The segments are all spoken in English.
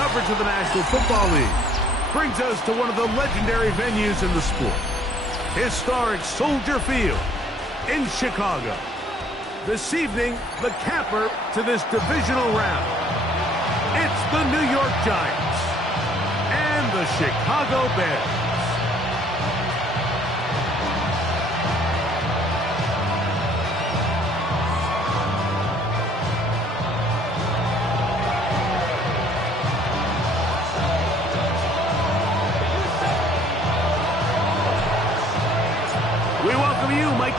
coverage of the National Football League brings us to one of the legendary venues in the sport, historic Soldier Field in Chicago. This evening, the capper to this divisional round. It's the New York Giants and the Chicago Bears.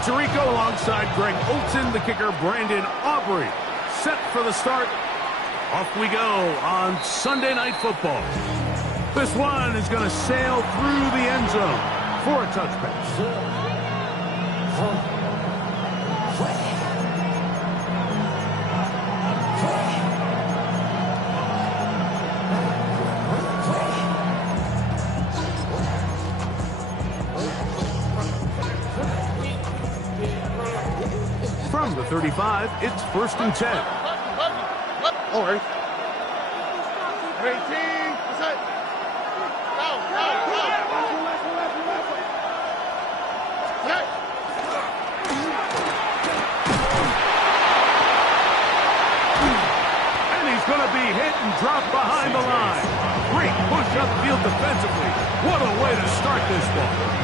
Tirico alongside Greg Olson, the kicker Brandon Aubrey. Set for the start. Off we go on Sunday Night Football. This one is going to sail through the end zone for a touchback. From the 35, it's 1st and 10. All right. 18. And he's going to be hit and dropped behind the line. Great push upfield defensively. What a way to start this ball.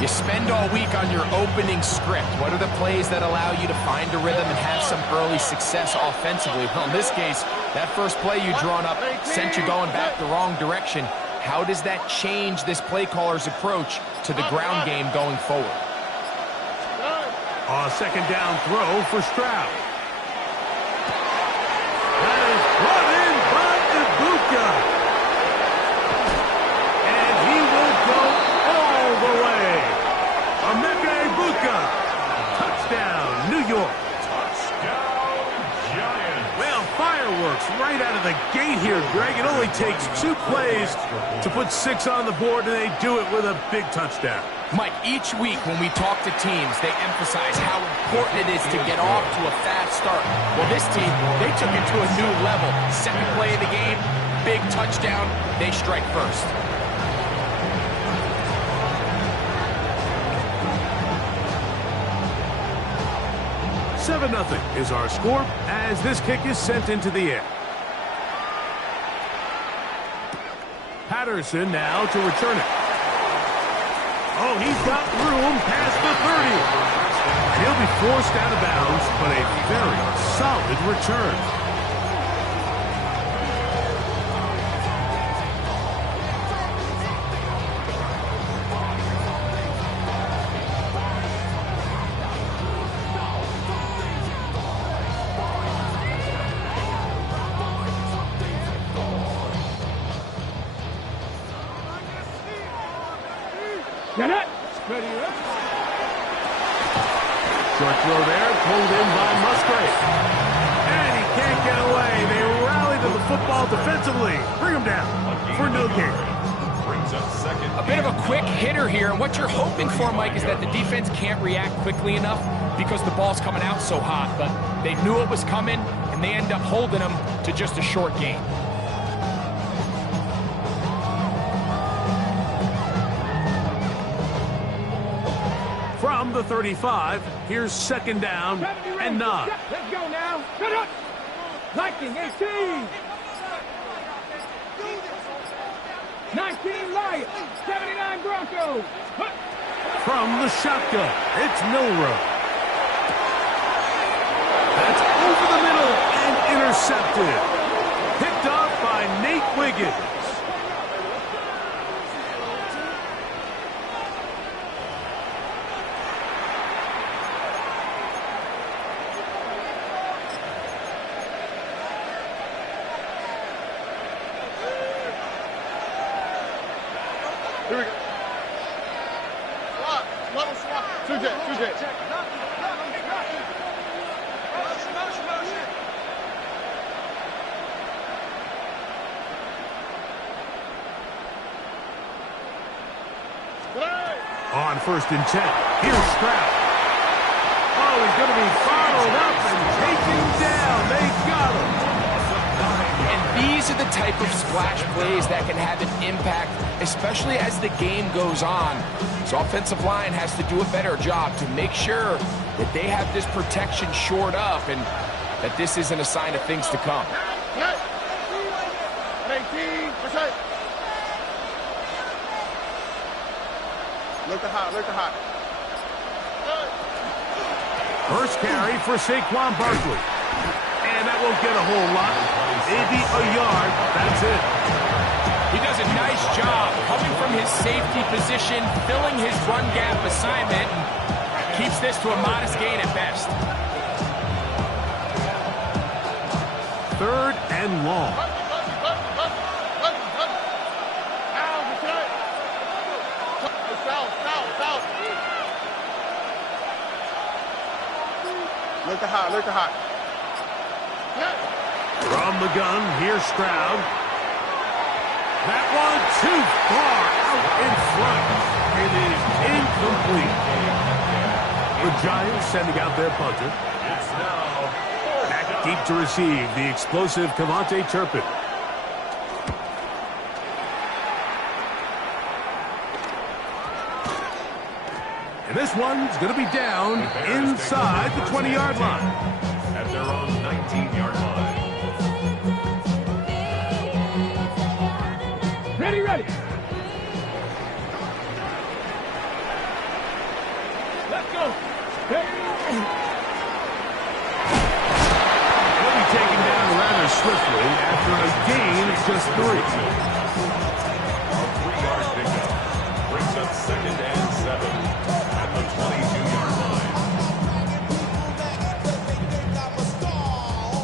You spend all week on your opening script. What are the plays that allow you to find a rhythm and have some early success offensively? Well, in this case, that first play you drawn up sent you going back the wrong direction. How does that change this play caller's approach to the ground game going forward? A second down throw for Stroud. That is brought in by Ibuka. And he will go all the way. Ibuka. Touchdown, New York. Touchdown, Giants. Well, fireworks right out of the gate here, Greg. It only takes 2 plays to put 6 on the board, and they do it with a big touchdown. Mike, each week when we talk to teams, they emphasize how important it is to get off to a fast start. Well, this team, they took it to a new level. Second play of the game, big touchdown. They strike first. 7-0 is our score as this kick is sent into the air. Patterson now to return it. Oh, he's got room past the 30. And he'll be forced out of bounds, but a very solid return. Short throw there, pulled in by Musgrave. And he can't get away. They rally to the football defensively. Bring him down for no gain. A bit of a quick hitter here, and what you're hoping for, Mike, is that the defense can't react quickly enough because the ball's coming out so hot. But they knew it was coming, and they end up holding them to just a short gain. From the 35, here's 2nd down and 9. Let's go now. Shut up. Lightning, 18. 19 Lions. 79 Broncos. From the shotgun, it's Milrow. That's over the middle and intercepted. Picked off by Nate Wiggins. Here we go. Swap. Level swap. 2J. Motion. On 1st and 10, here's Stroud. Oh, he's going to be followed up and taken down. They got him. And These are the type of splash plays that can have an impact, especially as the game goes on. So offensive line has to do a better job to make sure that they have this protection shored up and that this isn't a sign of things to come. Look at hot. First carry for Saquon Barkley. And that won't get a whole lot. Maybe a yard. That's it. He does a nice job coming from his safety position, filling his run gap assignment, and keeps this to a modest gain at best. 3rd and long. Look at hot. From the gun, here's Stroud. That one too far out in front. It is incomplete. The Giants sending out their punter. Back deep to receive the explosive Cavante Turpin. And this one's going to be down inside the 20-yard line. At their own 19-yard line. Ready. Let's go. They'll be taken down rather swiftly after a gain of just 3. A 3-yard pickup brings up 2nd and 7 at the 22-yard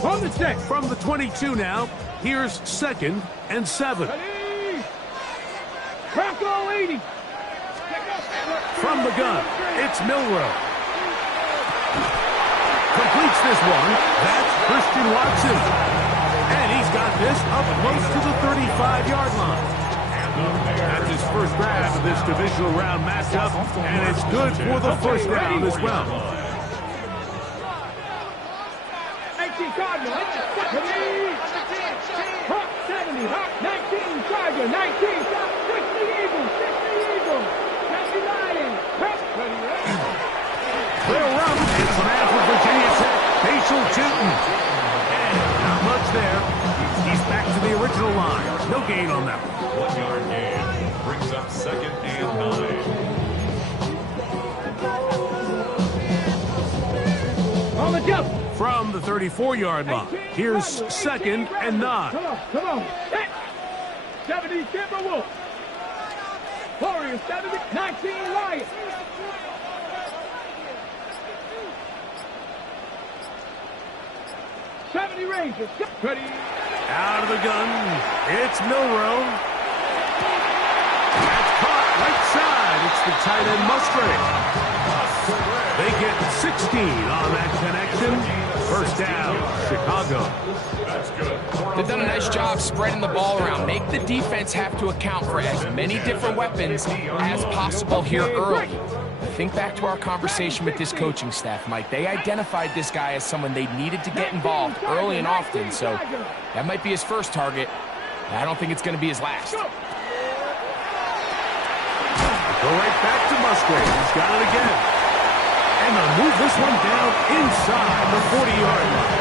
line. On the check. From the 22 now, here's 2nd and 7. Ready. Bronco 80. From the gun, it's Milrow. Completes this one. That's Christian Watson. And he's got this up close to the 35-yard line. That's his first grab of this divisional round matchup, and it's good for the first down as well. 19 Cardinal. Hawk 70. Hawk 19. Charger 19. 60 Eagles. 60 Eagles. 70 Lions. Clear run. It's an out for Virginia Tech. Facial Tootin. And not much there. He's back to the original line. No gain on that one. 1-yard gain brings up 2nd and 9. On the jump. From the 34-yard line, here's 2nd and 9. Come on. Hey. 70 Timberwolves. Warriors 70. 19 Lions. 70 Rangers. Ready. Out of the gun, it's Milrow. That's caught right side. It's the tight end Musgrave. They get 16 on that connection. First down, Chicago. That's good. They've done a nice job spreading the ball around. Make the defense have to account for as many different weapons as possible here early. Think back to our conversation with this coaching staff, Mike. They identified this guy as someone they needed to get involved early and often, so that might be his first target. I don't think it's going to be his last. Go right back to Musgrave. He's got it again. And they'll move this one down inside the 40-yard line.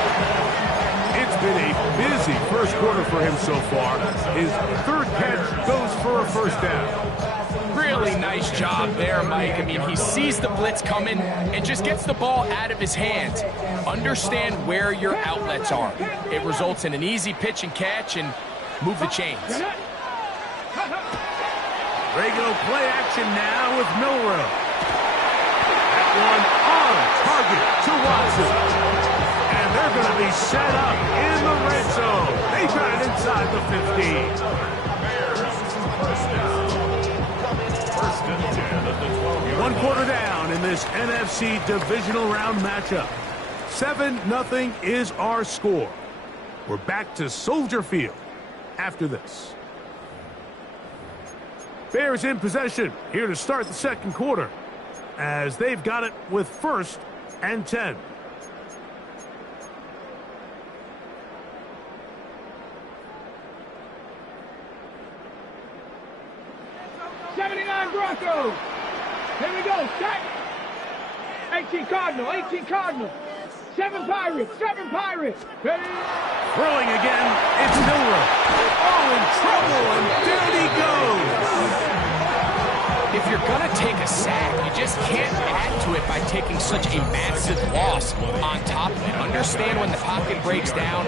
It's been a busy first quarter for him so far. His 3rd catch goes for a first down. Really nice job there, Mike. I mean, he sees the blitz coming and just gets the ball out of his hands. Understand where your outlets are. It results in an easy pitch and catch and move the chains. Regular play action now with Milrow. That one on target to Watson. And they're going to be set up in the red zone. They got it inside the 15. First and 10 at the 12-yard line. 1 quarter down in this NFC divisional round matchup. 7-0 is our score. We're back to Soldier Field after this. Bears in possession here to start the second quarter as they've got it with 1st and 10. 10 Broncos. Here we go. Set. 18 Cardinal. 18 Cardinal. 7 Pirates. 7 Pirates. Ready? Throwing again, it's Milroe. Oh, in trouble, and down he goes. If you're going to take a sack, you just can't add to it by taking such a massive loss on top of it. Understand when the pocket breaks down,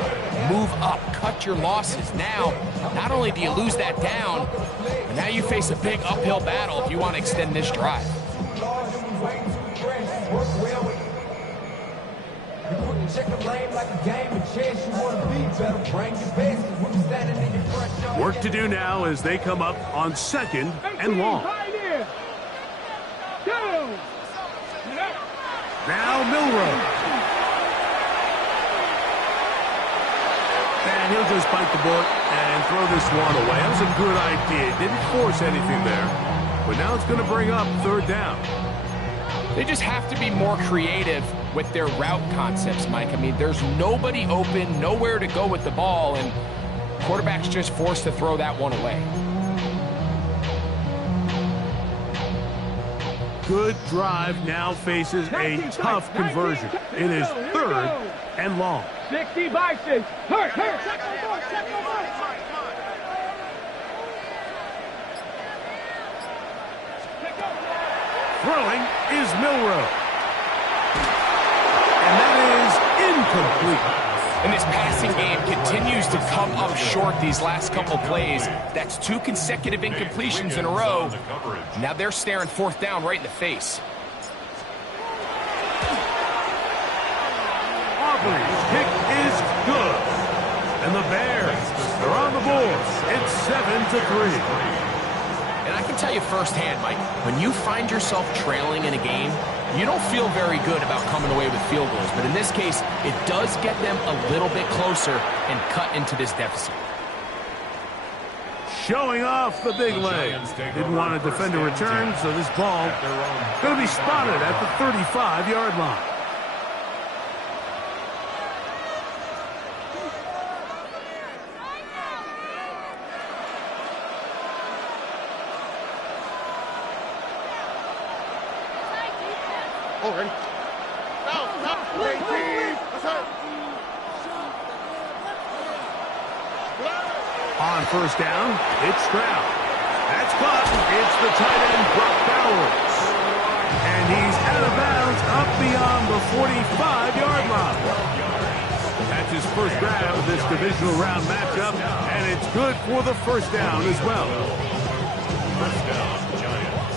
move up, cut your losses. Now, not only do you lose that down, but now you face a big uphill battle if you want to extend this drive. Work to do now as they come up on 2nd and long. Now Milroe. And he'll just bite the bullet and throw this one away. That was a good idea. Didn't force anything there. But now it's going to bring up 3rd down. They just have to be more creative with their route concepts, Mike. I mean, there's nobody open, nowhere to go with the ball, and quarterback's just forced to throw that one away. Good drive now faces a tough conversion. It is 3rd and long. 60 boxes. Hurt. Throwing is Milroe. And that is incomplete. And this passing game continues to come up short these last couple plays. That's 2 consecutive incompletions in a row. Now they're staring 4th down right in the face. Auburn's kick is good. And the Bears are on the board. It's 7-3. And I can tell you firsthand, Mike, when you find yourself trailing in a game, you don't feel very good about coming away with field goals. But in this case, it does get them a little bit closer and cut into this deficit. Showing off the big leg. Didn't want to defend a return, so this ball going to be spotted at the 35-yard line. Oh, ready? Great team. What's up? On 1st down, it's Stroud. That's caught. It's the tight end, Brock Bowers. And he's out of bounds up beyond the 45-yard line. That's his first grab of this divisional round matchup, and it's good for the 1st down as well. 1st down, Giants.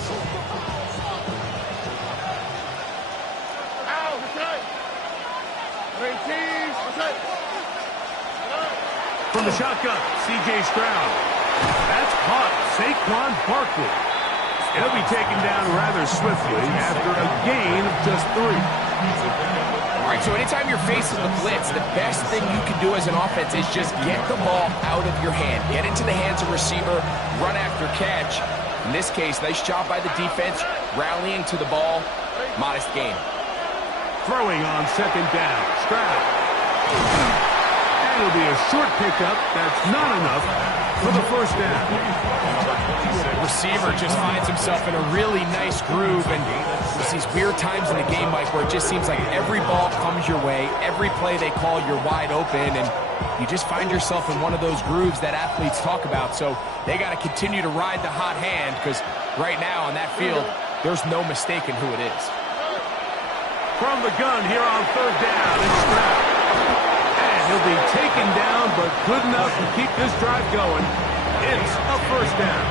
From the shotgun, C.J. Stroud. That's caught. Saquon Barkley. He'll be taken down rather swiftly after a gain of just 3. All right, so anytime you're facing the blitz, the best thing you can do as an offense is just get the ball out of your hand. Get into the hands of receiver, run after catch. In this case, nice job by the defense, rallying to the ball. Modest gain. Throwing on 2nd down. Stroud. It'll be a short pickup. That's not enough for the 1st down. Receiver just finds himself in a really nice groove, and there's these weird times in the game, Mike, where it just seems like every ball comes your way, every play they call, you're wide open, and you just find yourself in one of those grooves that athletes talk about. So they got to continue to ride the hot hand, because right now on that field, there's no mistaking who it is. From the gun here on 3rd down, it's Stroud. He'll be taken down, but good enough to keep this drive going. It's a 1st down.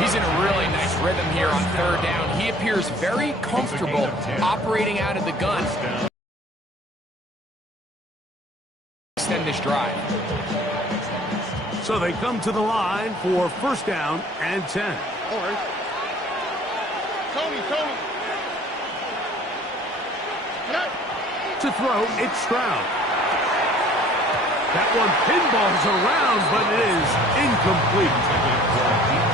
He's in a really nice rhythm here on 3rd down. He appears very comfortable operating out of the gun. Extend this drive. So they come to the line for 1st down and 10. All right. Tony. To throw, it's Stroud. That one pinballs around, but it is incomplete.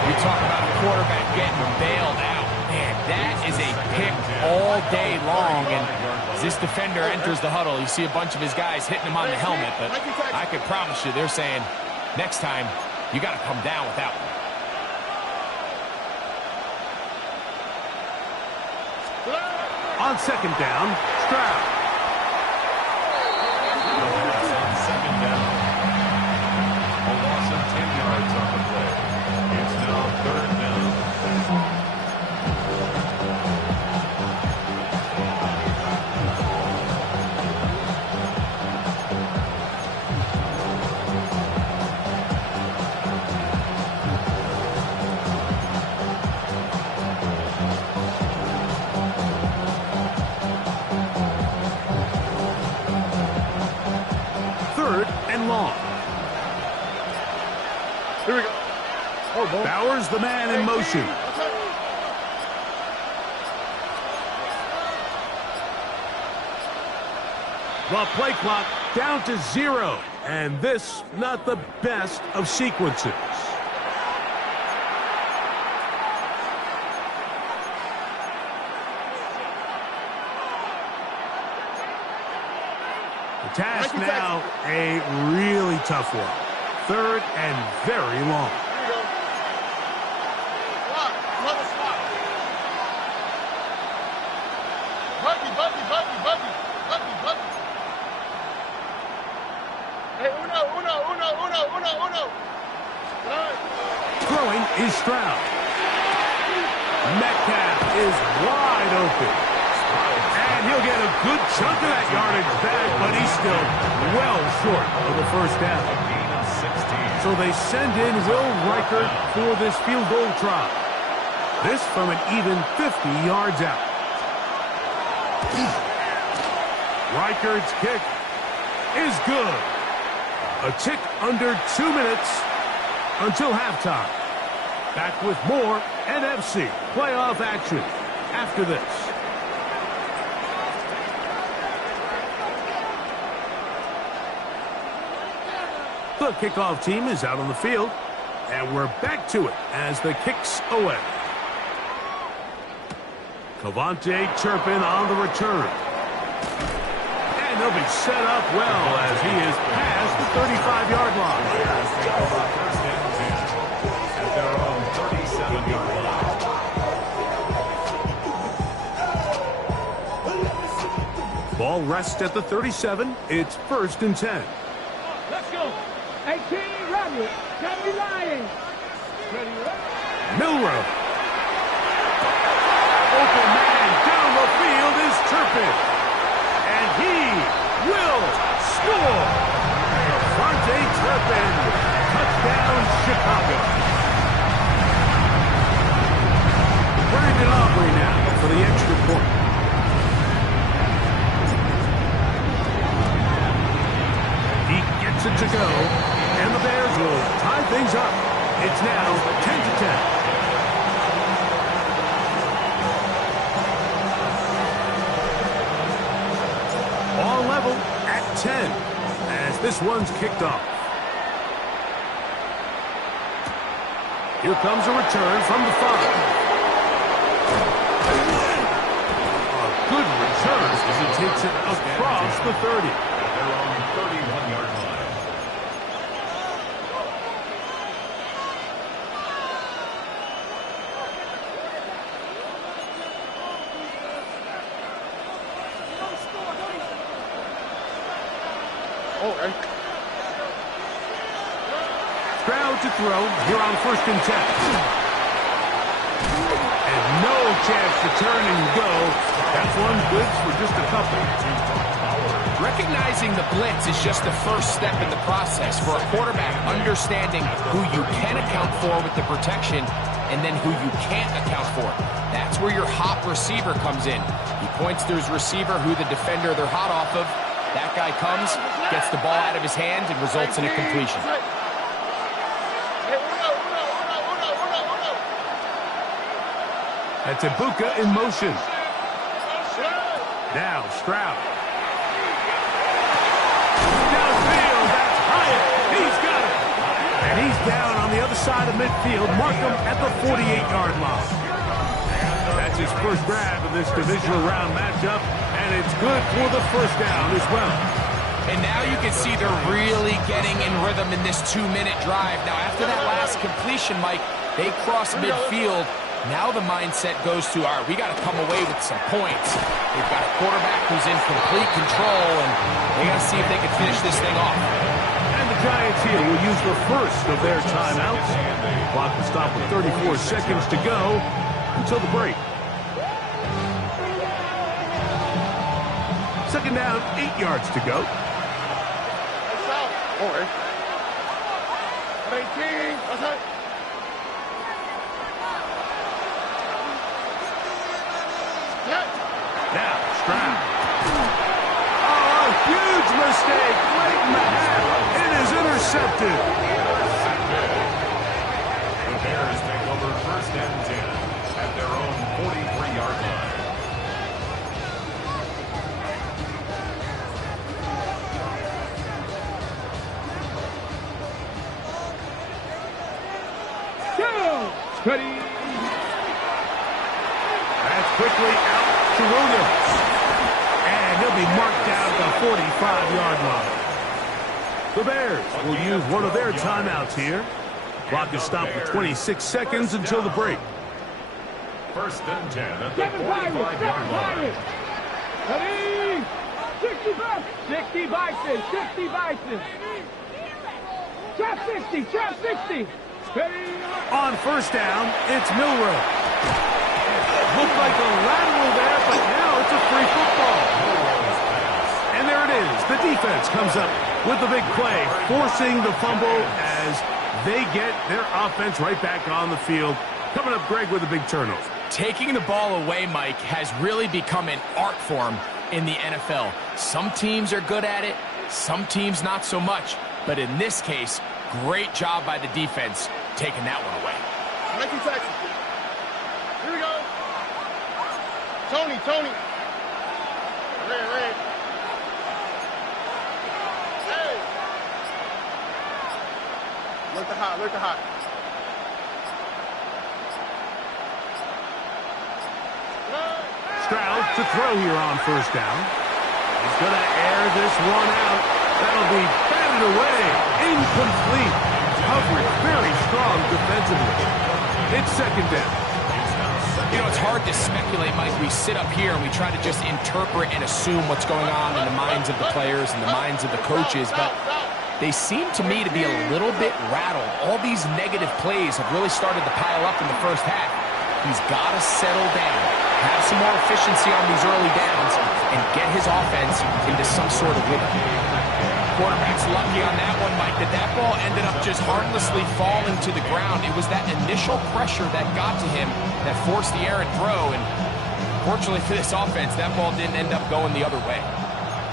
You talk about a quarterback getting bailed out. Man, that is a pick all day long. And as this defender enters the huddle, you see a bunch of his guys hitting him on the helmet. But I could promise you they're saying, next time, you got to come down with that one. On second down, Stroud. On second down. A loss of 10 yards on the play. It's now third down. Third and long. Here we go. Oh, boy. Bowers, the man in motion. The play clock down to 0. And this, not the best of sequences. The task now, a really tough one. Third and very long. Here we go. Block. Another spot. Buggy. Hey, uno. Right. Throwing is Stroud. Metcalf is wide open. And he'll get a good chunk of that yardage back, but he's still well short of the first down. A gain of 16. So they send in Will Reichert for this field goal try. This from an even 50 yards out. Reichert's kick is good. A tick under 2 minutes until halftime. Back with more NFC playoff action after this. The kickoff team is out on the field, and we're back to it as the kick's away. Cavante Turpin on the return. And he'll be set up well as he is past the 35-yard line. First and 10 at their own 37-yard line. Ball rests at the 37. It's first and 10. Let's go. 18, Robert. County Lions. Ready, Milrow. Open man down the field is Turpin. And he will score. Cavante Turpin. Touchdown, Chicago. Brandon Aubrey now for the extra point. He gets it to go. And the Bears will tie things up. It's now 10-10. All level at 10 as this one's kicked off. Here comes a return from the 5. A good return as he takes it across the 30. At their own 31-yard line. Stroud to throw here on first and 10. And no chance to turn and go. That's one good for just a couple. Recognizing the blitz is just the first step in the process for a quarterback, understanding who you can account for with the protection and then who you can't account for. That's where your hot receiver comes in. He points to his receiver who the defender they're hot off of. That guy comes, gets the ball out of his hand, and results in a completion. That's Ibuka in motion. Now Stroud. Downfield, that's Hyatt. He's got it. And he's down on the other side of midfield. Mark him at the 48-yard line. That's his first grab in this divisional round matchup, and it's good for the first down as well. And now you can see they're really getting in rhythm in this 2-minute drive. Now, after that last completion, Mike, they cross midfield, Now the mindset goes to, all right, we got to come away with some points. They've got a quarterback who's in complete control, and they got to see if they can finish this thing off. And the Giants here will use the first of their timeouts. Clock will stop with 34 seconds to go until the break. Second down, 8 yards to go. Over. 18. That's it. Now, Stroud. Oh, huge mistake. Late in the half. It is intercepted. The Bears take over first and 10 at their own 43-yard line. Ready. That's quickly out to Williams. And he'll be marked down at the 45-yard line. The Bears will use one of their timeouts here. Clock is stopped with 26 seconds until the break. First and 10 at the 7 Pirates. 7 45-yard line. Pirates. Ready. 60 Bison. 60 Bison. Trap 60. Trap 60. Ready. On first down, it's Milroe. Looked like a lateral there, but now it's a free football. And there it is. The defense comes up with the big play, forcing the fumble as they get their offense right back on the field. Coming up, Greg, with a big turnover. Taking the ball away, Mike, has really become an art form in the NFL. Some teams are good at it, some teams not so much. But in this case, great job by the defense taking that one away. 19 seconds. Here we go. Tony. Red. Hey. Look the hot. Stroud to throw here on first down. He's going to air this one out. That'll be batted away. Incomplete. Coverage very strong defensively. It's second down. You know, it's hard to speculate, Mike. We sit up here and we try to just interpret and assume what's going on in the minds of the players and the minds of the coaches, but they seem to me to be a little bit rattled. All these negative plays have really started to pile up in the first half. He's got to settle down, have some more efficiency on these early downs, and get his offense into some sort of rhythm. Quarterback's lucky on that one, Mike, that ball ended up just harmlessly falling to the ground. It was that initial pressure that got to him that forced the errant throw, and fortunately for this offense, that ball didn't end up going the other way.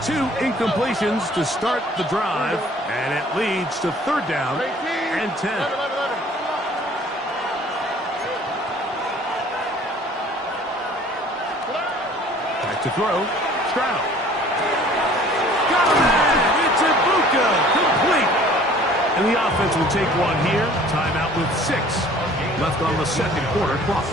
2 incompletions to start the drive, and it leads to third down and 10. Back to throw, Stroud. Got him! It's Ibuka, complete. And the offense will take one here. Timeout with 6 left on the second quarter clock.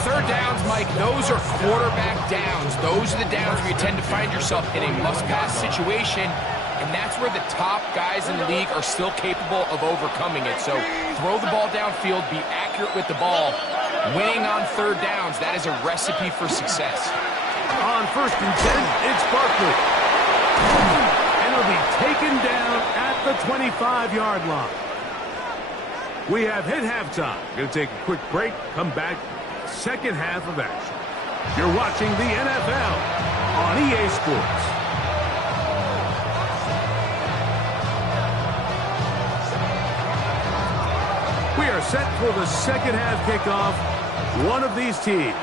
Third downs, Mike, those are quarterback downs. Those are the downs where you tend to find yourself in a must-pass situation, and that's where the top guys in the league are still capable of overcoming it. So throw the ball downfield, be accurate with the ball. Winning on third downs, that is a recipe for success. On first and 10, it's Barkley. And it'll be taken down at the 25-yard line. We have hit halftime. Going to take a quick break, come back, second half of action. You're watching the NFL on EA Sports. We are set for the second half kickoff. One of these teams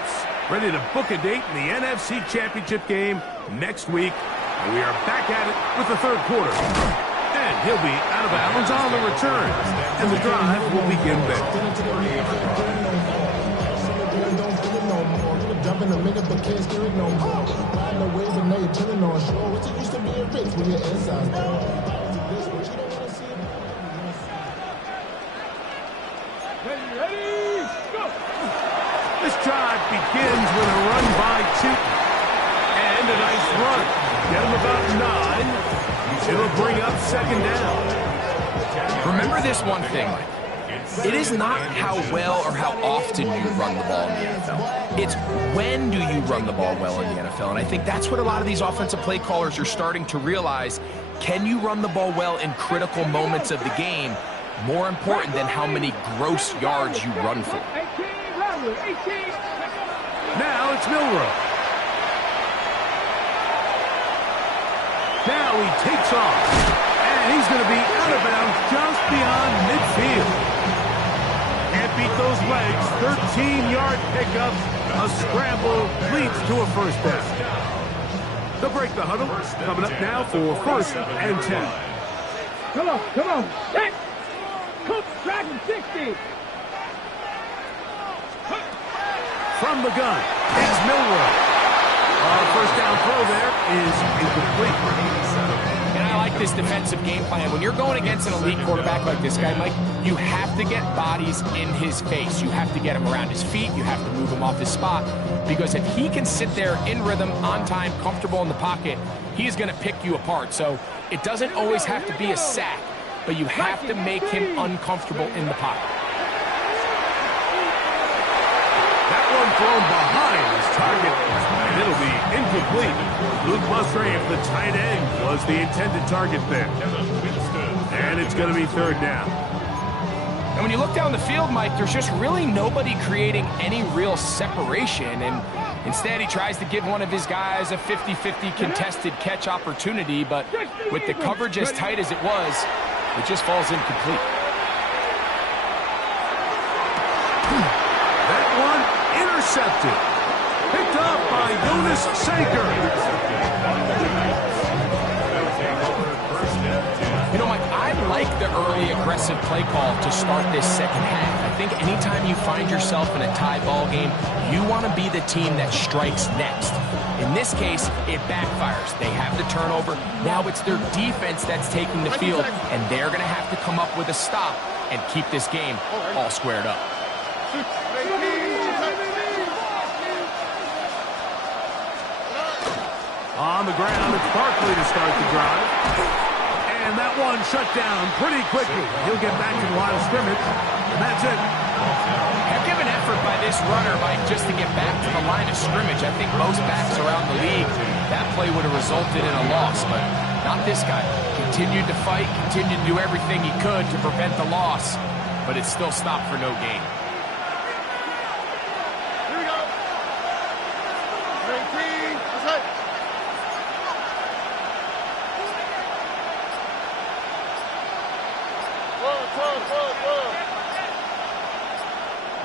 ready to book a date in the NFC Championship game next week. And we are back at it with the third quarter. And he'll be out of bounds on the return. And the drive will begin there. Jumping the minute, but can't steer it no more. Riding the wave and now you're chilling on shore. What's it used to be a race when you're inside? Ready, go! This drive begins with a run by Tootin. And a nice run. Get him about 9. It'll bring up second down. Remember this one thing, It is not how well or how often you run the ball in the NFL. It's when do you run the ball well in the NFL. And I think that's what a lot of these offensive play callers are starting to realize. Can you run the ball well in critical moments of the game? More important than how many gross yards you run for. Now it's Milroe. Now he takes off. And he's going to be out of bounds just beyond midfield. Can't beat those legs. 13-yard pickup. A scramble leads to a first down. They'll break the huddle. Coming up now for 1st and 10. Come on. Set. Cook, Dragon 60. From the gun, it's Milroe. First down throw there is incomplete. And I like this defensive game plan. When you're going against an elite quarterback like this guy, Mike, you have to get bodies in his face. You have to get him around his feet. You have to move him off his spot. Because if he can sit there in rhythm, on time, comfortable in the pocket, he's going to pick you apart. So it doesn't always have to be a sack, but you have to make him uncomfortable in the pocket. That one thrown behind his target, and it'll be incomplete. Luke Musgrave, the tight end, was the intended target there. And it's going to be 3rd down. And when you look down the field, Mike, there's just really nobody creating any real separation. And instead, he tries to give one of his guys a 50-50 contested catch opportunity. But with the coverage as tight as it was, it just falls incomplete. That one intercepted. Picked up by Jonas Sanker. You know, Mike, I like the early aggressive play call to start this second half. I think anytime you find yourself in a tie ball game, you want to be the team that strikes next. In this case, it backfires. They have the turnover. Now it's their defense that's taking the field, and they're going to have to come up with a stop and keep this game all squared up. On the ground, it's Barkley to start the drive. And that one shut down pretty quickly. He'll get back to the line of scrimmage, and that's it. Heck of an effort by this runner, Mike, just to get back to the line of scrimmage. I think most backs around the league, that play would have resulted in a loss, but not this guy. Continued to fight, continued to do everything he could to prevent the loss, but it still stopped for no gain. Here we go. 18, that's it.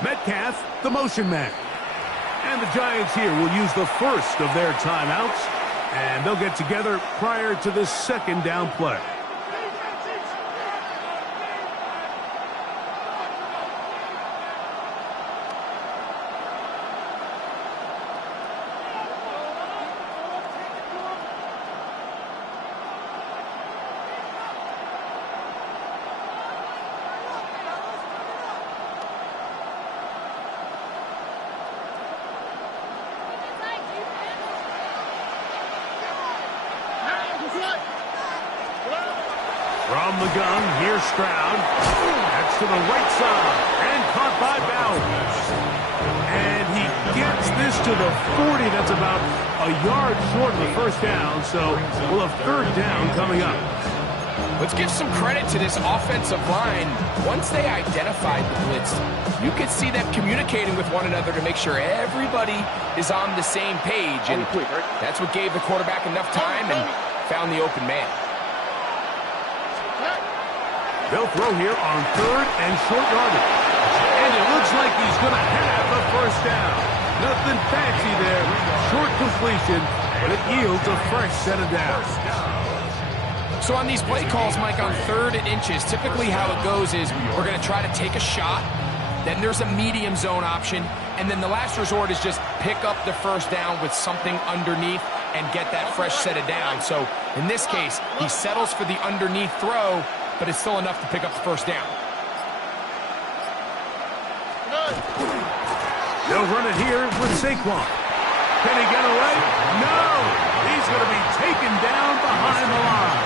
Metcalf, the motion man. And the Giants here will use the first of their timeouts, and they'll get together prior to this 2nd down play. From the gun, here's Stroud. That's to the right side, and caught by Bowers. And he gets this to the 40. That's about a yard short of the first down, so we'll have 3rd down coming up. Let's give some credit to this offensive line. Once they identified the blitz, you could see them communicating with one another to make sure everybody is on the same page. And that's what gave the quarterback enough time and found the open man. They'll throw here on 3rd and short yardage. And it looks like he's going to have a first down. Nothing fancy there. Short completion, but it yields a fresh set of downs. So on these play calls, Mike, on 3rd and inches, typically how it goes is we're going to try to take a shot, then there's a medium zone option, and then the last resort is just pick up the first down with something underneath and get that fresh set of downs. So in this case, he settles for the underneath throw, but it's still enough to pick up the first down. They'll run it here with Saquon. Can he get away? No! He's going to be taken down behind the line.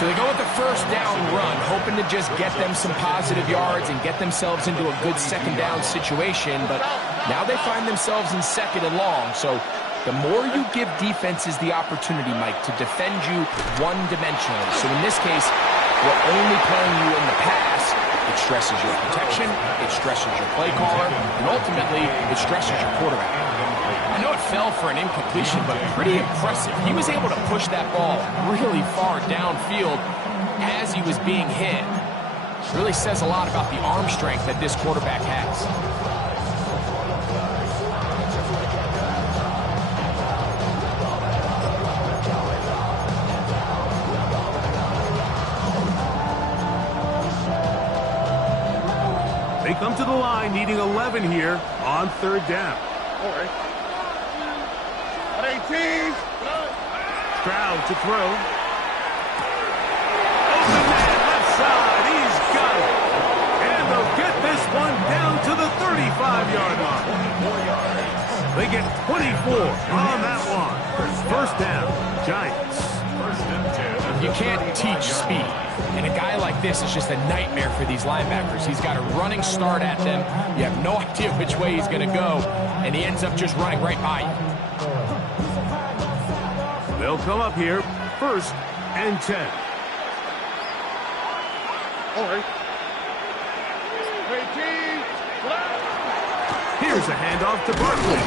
So they go with the first down run, hoping to just get them some positive yards and get themselves into a good second down situation, but now they find themselves in second and long. So the more you give defenses the opportunity, Mike, to defend you one-dimensionally. So in this case, we're only playing you in the pass. It stresses your protection, it stresses your play caller, and ultimately, it stresses your quarterback. I know it fell for an incompletion, but pretty impressive. He was able to push that ball really far downfield as he was being hit. Really says a lot about the arm strength that this quarterback has. They come to the line needing 11 here on third down. All right. 18. Stroud to throw. Open man, left side. He's got it. And they'll get this one down to the 35-yard line. They get 24 on that one. First down, Giants. You can't teach speed. And a guy like this is just a nightmare for these linebackers. He's got a running start at them. You have no idea which way he's going to go, and he ends up just running right by you. They'll come up here, first and 10. All right. 18. Here's a handoff to Barkley.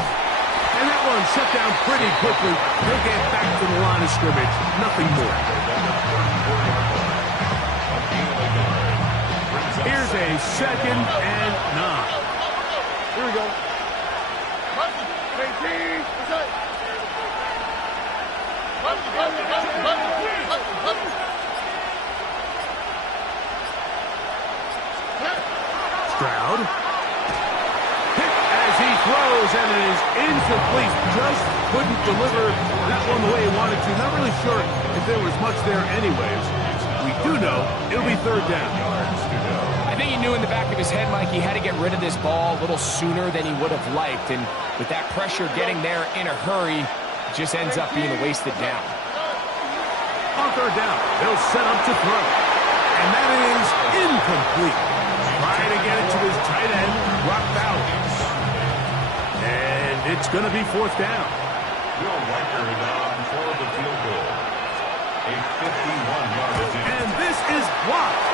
And that one shut down pretty quickly. He'll get back to the line of scrimmage. Nothing more. Here's a second and 9. Here we go. 18. Stroud. Hit as he throws, and it is incomplete. Just couldn't deliver that one the way he wanted to. Not really sure if there was much there anyways. We do know it'll be third down. I think he knew in the back of his head, Mike, he had to get rid of this ball a little sooner than he would have liked. And with that pressure getting there in a hurry, it just ends up being a wasted down. On third down, they'll set up to throw. And that is incomplete. Trying to get it to his tight end, Brock Bowers. And it's going to be fourth down. Will Riker is on for the field goal. A 51-yard attempt. And this is blocked.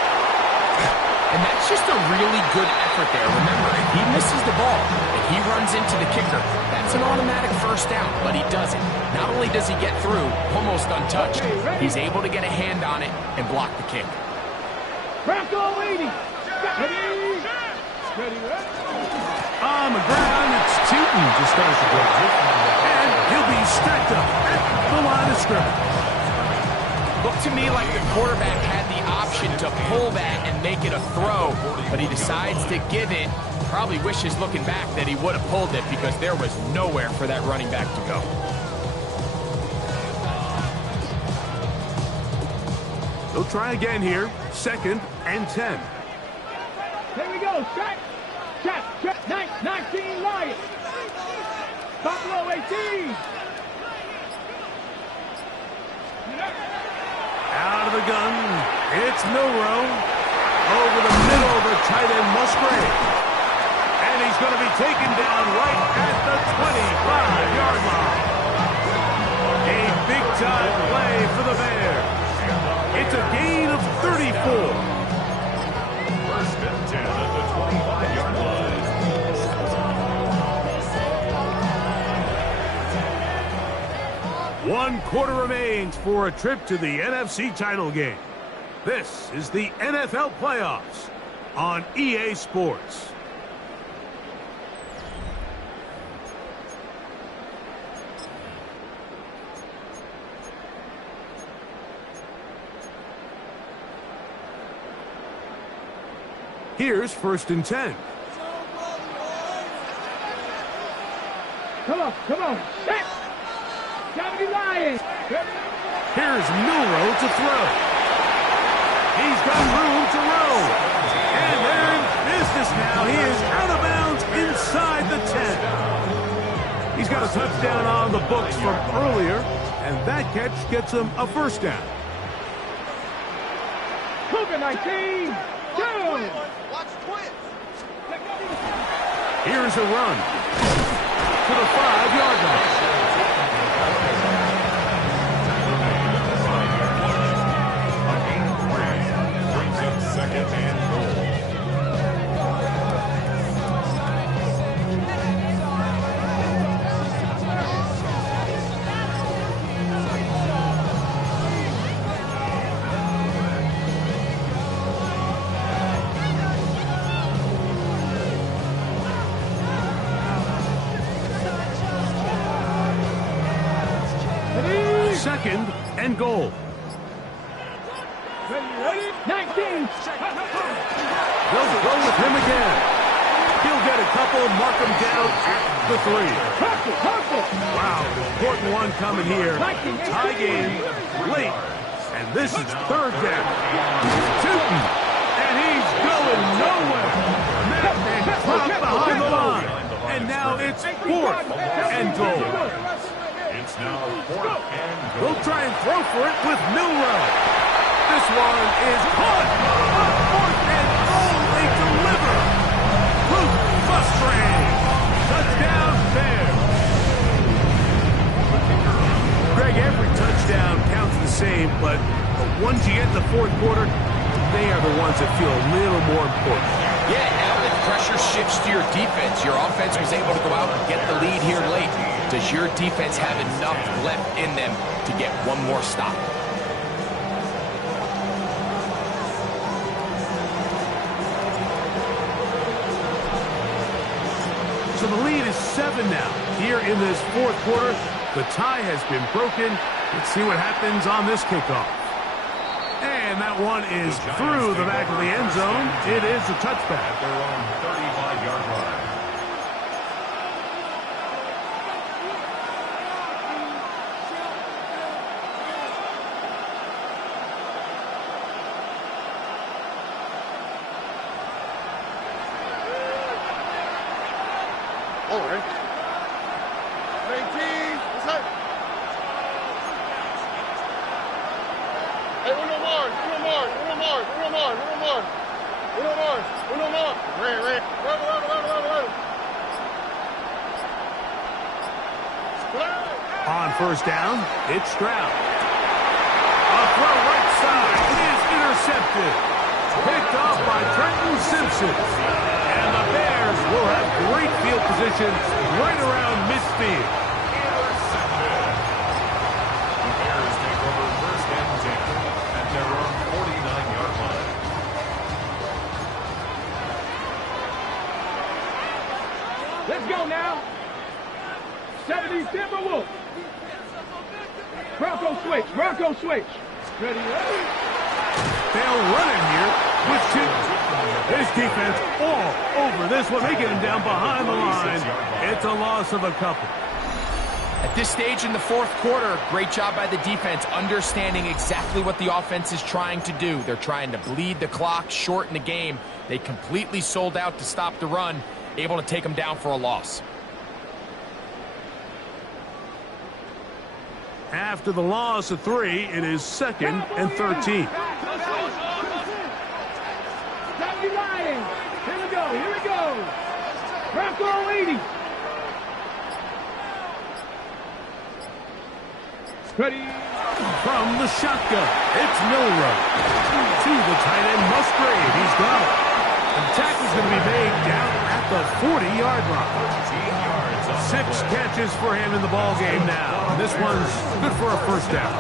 And that's just a really good effort there. Remember, if he misses the ball and he runs into the kicker, that's an automatic first down, but he doesn't. Not only does he get through, almost untouched, he's able to get a hand on it and block the kick. Bronco leading. On the ground, it's Tootin to start the drive. And he'll be stacked up at the line of scrimmage. Looked to me like the quarterback had the option to pull that and make it a throw, but he decides to give it. Probably wishes looking back that he would have pulled it because there was nowhere for that running back to go. They'll try again here, second and 10. Here we go. Check. 19 Lions. Buffalo 18. Out of the gun, it's Milrow. Over the middle of the tight end, Musgrave. And he's going to be taken down right at the 25-yard line. A big-time play for the Bears. It's a gain of 34. First and 10 at the 25-yard line. One quarter remains for a trip to the NFC title game. This is the NFL playoffs on EA Sports. Here's first and 10. Come on. Set. Gotta be Lions. Here's Milrow to throw. He's got room to roll. And they're in business now. He is out of bounds inside the 10. He's got a touchdown on the books from earlier, and that catch gets him a first down. Cougar 19. 2. Watch twins. Here's a run to the 5-yard line. Brings up second and goal. Second and goal. Ready? 19. They'll go with him again. He'll get a couple, mark him down at the 3. Perfect. Wow, important one coming here. Tie game late. And this is third down. Tootin'. And he's going nowhere. That man dropped behind the line. And now it's fourth and goal. It's now fourth and goal. They'll try and throw for it with Milrow. This one is caught. On fourth and goal, they deliver. Luke Musgrave. Touchdown Bears. Greg, every touchdown counts the same, but the ones you get in the fourth quarter, they are the ones that feel a little more important. Yeah, now that pressure shifts to your defense, your offense was able to go out and get the lead here late. Does your defense have enough left in them to get one more stop? So the lead is 7 now. Here in this fourth quarter, the tie has been broken. Let's see what happens on this kickoff. And that one is through the back of the end zone. It is a touchback. At their own 35-yard line. Over. 18. What's that? Hey, uno more. Red. On first down, it's Stroud. A throw right side is intercepted. Picked off by Trenton Simpson. And the Bears will have great field position right around midfield. The Bears take over first and 10 at their own 49-yard line. Let's go now. 70 Timberwolves. Bronco switch. Ready? They'll run it here with 2. This defense all over this one. They get him down behind the line. It's a loss of a couple. At this stage in the fourth quarter, great job by the defense, understanding exactly what the offense is trying to do. They're trying to bleed the clock, shorten the game. They completely sold out to stop the run, able to take them down for a loss. After the loss of 3, it is 2nd and 13. Here we go. Bronco 80. Ready? From the shotgun, it's Milrow. To the tight end, Musgrave. He's got it. The tackle's going to be made down at the 40-yard line. 6 catches for him in the ballgame now. This one's good for a first down.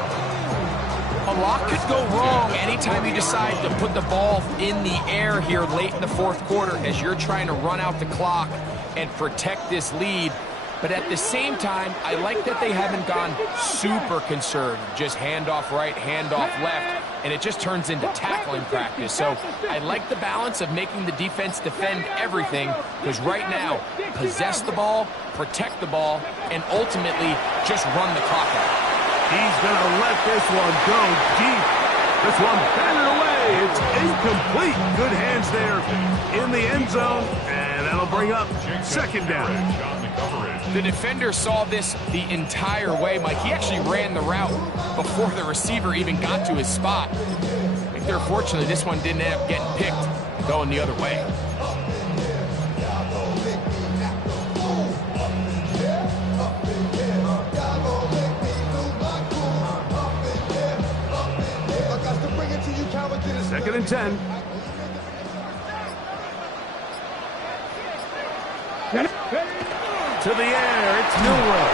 A lot could go wrong anytime you decide to put the ball in the air here late in the fourth quarter as you're trying to run out the clock and protect this lead. But at the same time, I like that they haven't gone super conservative. Just handoff right, handoff left, and it just turns into tackling practice. So I like the balance of making the defense defend everything, because right now, possess the ball, protect the ball, and ultimately just run the clock out. He's going to let this one go deep. This one batted away. It's incomplete. Good hands there in the end zone, and that'll bring up second down. The defender saw this the entire way, Mike. He actually ran the route before the receiver even got to his spot. there. Fortunately, this one didn't end up getting picked, going the other way. Second and 10. To the air, it's Milroe.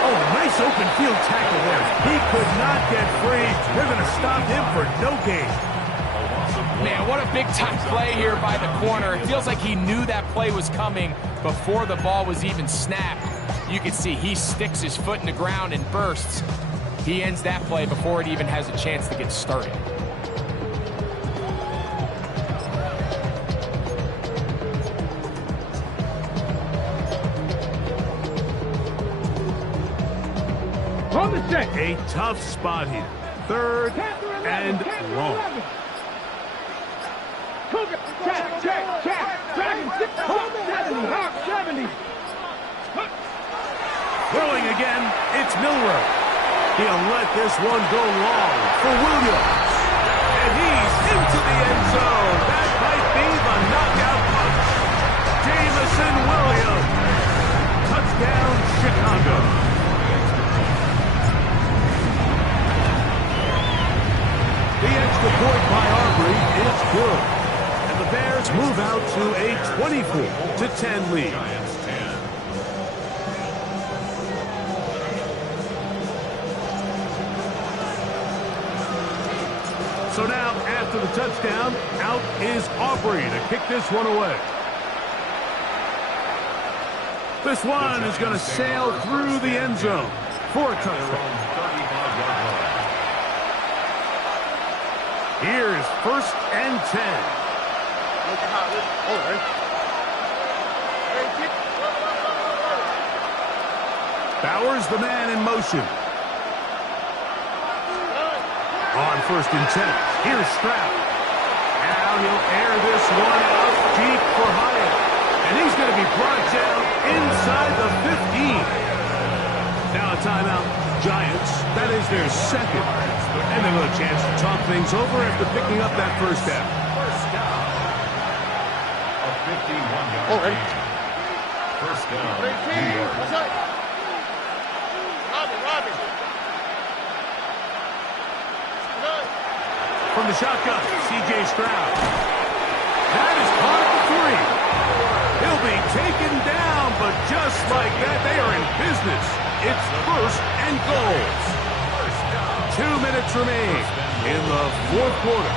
Oh, nice open field tackle there. He could not get free. They're going to stop him for no gain. Man, what a big-time play here by the corner. It feels like he knew that play was coming before the ball was even snapped. You can see he sticks his foot in the ground and bursts. He ends that play before it even has a chance to get started. A tough spot here. Third and long. Throwing again, it's Milroe. He'll let this one go long for Williams. And he's into the end zone. That might be the knockout punch. Jamison Williams. Touchdown, Chicago. The extra point by Aubrey is good. And the Bears move out to a 24-10 lead. So now, after the touchdown, out is Aubrey to kick this one away. This one is going to sail through the end zone for a touchdown. Here's first and 10. Bowers, the man in motion. On first and 10. Here's Stroud. Now he'll air this one out deep for Hyatt. And he's going to be brought down inside the 15. Now a timeout. Giants, that is their second. And they'll have a chance to talk things over after picking up that first down. A 51-yard gain. First down, New York. From the shotgun, C.J. Stroud. That is caught at the 3. He'll be taken down, but just like that, they are in business. It's first and goal. 2 minutes remain in the fourth quarter.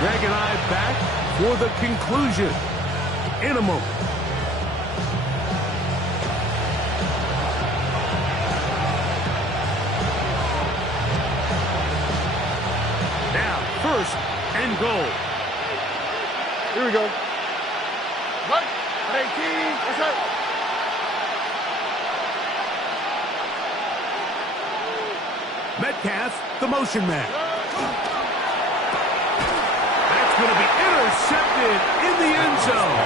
Greg and I back for the conclusion in a moment. Now, first and goal. Here we go. Right. 18. That's right. Metcalf, the motion man. That's going to be intercepted in the end zone.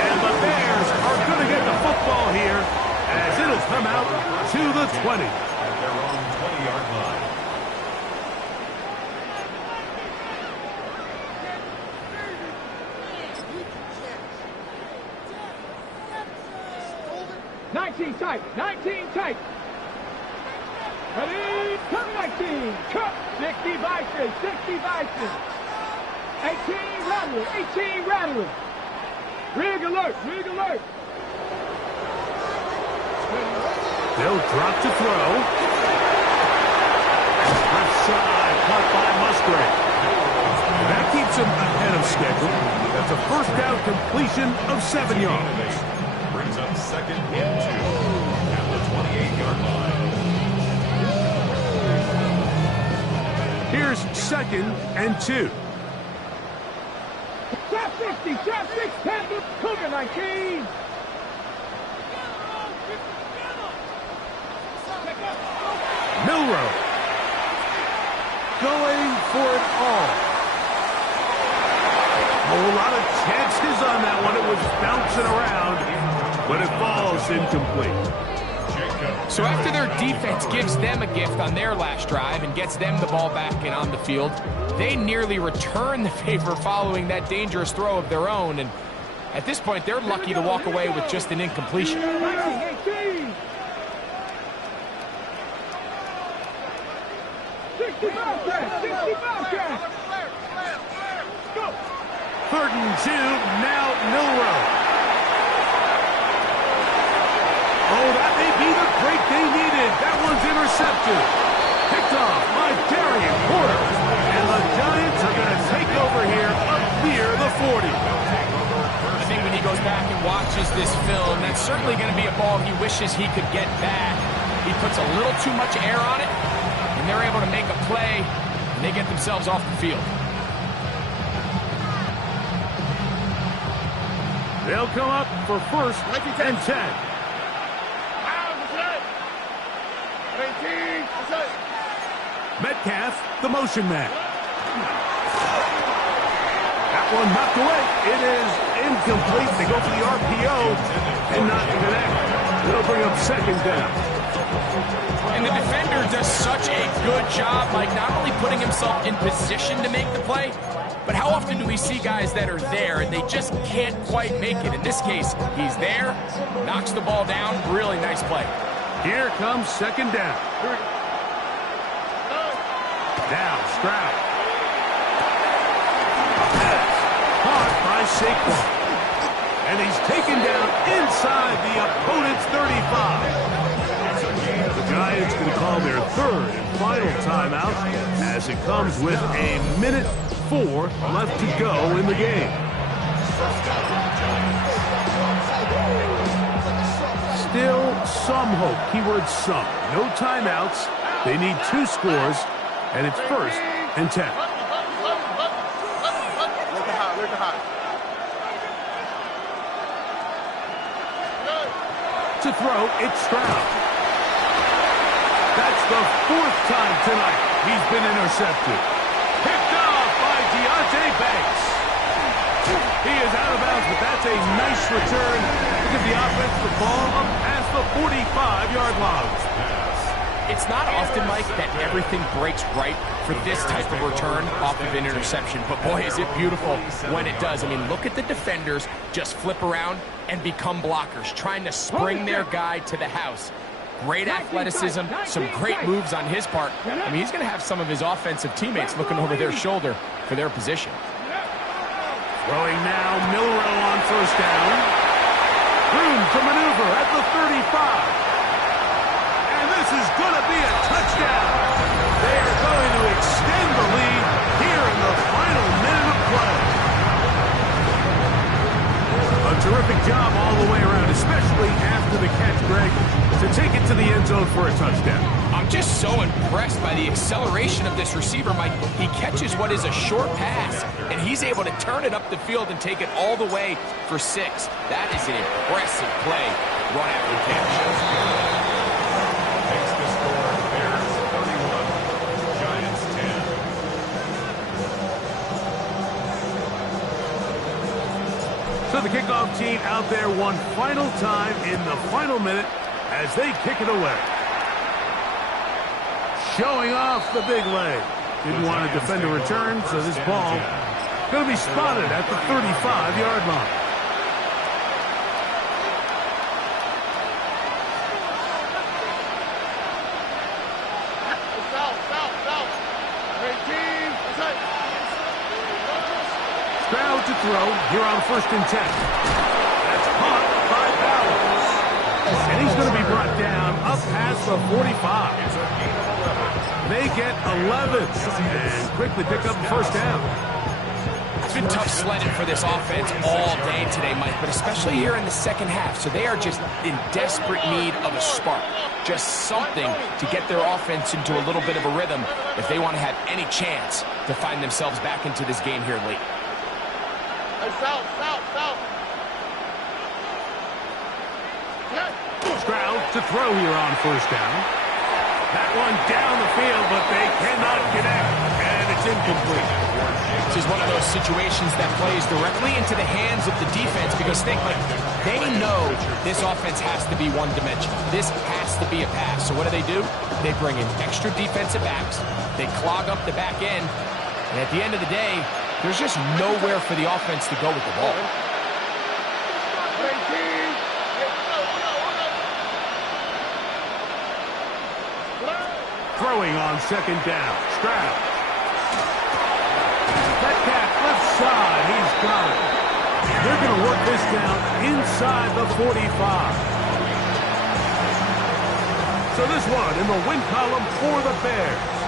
And the Bears are going to get the football here as it'll come out to the 20. At their own 20-yard line. Tight, 19 tight. Ready? Cut 19. Cut. 60 Bison. 60 Bison. 18 Rattler. 18 Rattler. Rig alert. Rig alert. They'll drop to throw. Left side. Caught by Musgrave. That keeps him ahead of schedule. That's a first down completion of 7 yards. Brings up second and 2 at the 28-yard line. Here's second and 2. Trap 60, trap 6, Panther, Cougar 19. Milroe going for it all. A whole lot of chances on that one. It was bouncing around, but it falls incomplete. So after their defense gives them a gift on their last drive and gets them the ball back and on the field, they nearly return the favor following that dangerous throw of their own. And at this point, they're lucky to walk away with just an incompletion. 3rd and 2, now Milroe. Oh, that may be the break they needed. That one's intercepted. Picked off by Darian Porter. And the Giants are going to take over here up near the 40. I think when he goes back and watches this film, that's certainly going to be a ball he wishes he could get back. He puts a little too much air on it, and they're able to make a play, and they get themselves off the field. They'll come up for 1st and 10. Metcalf, the motion man. That one knocked away. It is incomplete. They go for the RPO and not connect. It'll bring up 2nd down. And the defender does such a good job, like not only putting himself in position to make the play, but how often do we see guys that are there and they just can't quite make it? In this case, he's there, knocks the ball down, really nice play. Here comes 2nd down. Now Stroud. Caught by Saquon. And he's taken down inside the opponent's 35. The Giants going to call their 3rd and final timeout as it comes with 1:04 left to go in the game. Still some hope. Keyword some. No timeouts. They need 2 scores, and it's 1st and 10. To throw, it's Stroud. That's the 4th time tonight he's been intercepted. Picked off by Deontay Banks. He is out of bounds, but that's a nice return to give the offense the ball up past the 45-yard line. It's not often, Mike, that everything breaks right for this type of return off of an interception. But boy, is it beautiful when it does. I mean, look at the defenders just flip around and become blockers, trying to spring their guy to the house. Great athleticism, some great moves on his part. I mean, he's going to have some of his offensive teammates looking over their shoulder for their position. Throwing now, Milroe on 1st down. Room to maneuver at the 35. This is going to be a touchdown. They are going to extend the lead here in the final minute of play. A terrific job all the way around, especially after the catch, Greg, to take it to the end zone for a touchdown. I'm just so impressed by the acceleration of this receiver, Mike. He catches what is a short pass, and he's able to turn it up the field and take it all the way for 6. That is an impressive play run after the catch. So the kickoff team out there one final time in the final minute as they kick it away. Showing off the big leg. Didn't want to defend a return, so this ball going to be spotted at the 35-yard line. Stroud to throw here on 1st and 10. That's caught by Bowers. And he's going to be brought down up past the 45. They get 11 and quickly pick up 1st down. It's been tough sledding for this offense all day today, Mike, but especially here in the 2nd half. So they are just in desperate need of a spark, just something to get their offense into a little bit of a rhythm if they want to have any chance to find themselves back into this game here late. South. Stroud to throw here on 1st down. That one down the field, but they cannot connect. And It's incomplete. This is one of those situations that plays directly into the hands of the defense because they know this offense has to be one-dimensional. This has to be a pass. So what do? They bring in extra defensive backs. They clog up the back end. And at the end of the day, there's just nowhere for the offense to go with the ball. Throwing on second down. Stroud. Metcalf left side. He's got it. They're going to work this down inside the 45. So this one in the win column for the Bears.